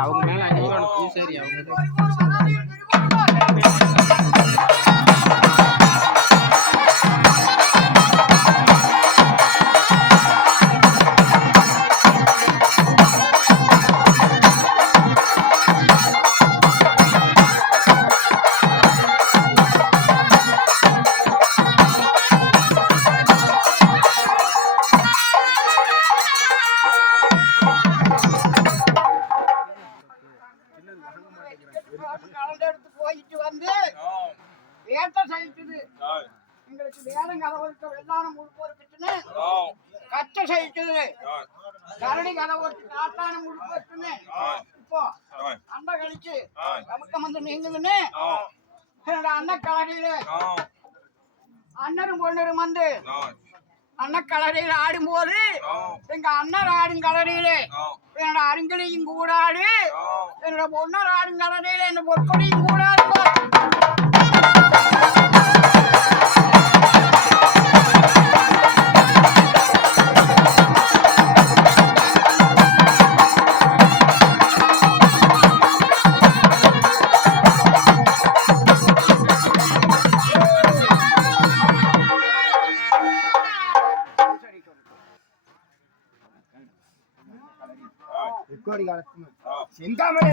அவங்க மேல 500 சரி அவங்க போயிட்டு வந்து ஏத்த சகிக்குது எங்களுக்கு வேதம் கதவுக்கு வெள்ளானம் முழுப்போருக்குன்னு கச்ச சகிக்குது கரடி கதவுக்கு காட்டான முழுப்போருக்குன்னு இப்போ அண்டை கழிச்சு கமுக்கம் வந்து நீங்குதுன்னு என்னோட அன்னக்கலடியில அண்ணரும் பொண்ணரும் வந்து அன்னக்கலடியில ஆடும்போது எங்க அண்ணர் ஆடும் கலடியிலே என்னோட அருங்கலியும் கூடாடு என்னோட பொண்ணர் ஆடும் கலடியில என்ன பொற்கொடியும் கூடாது செந்தாமரை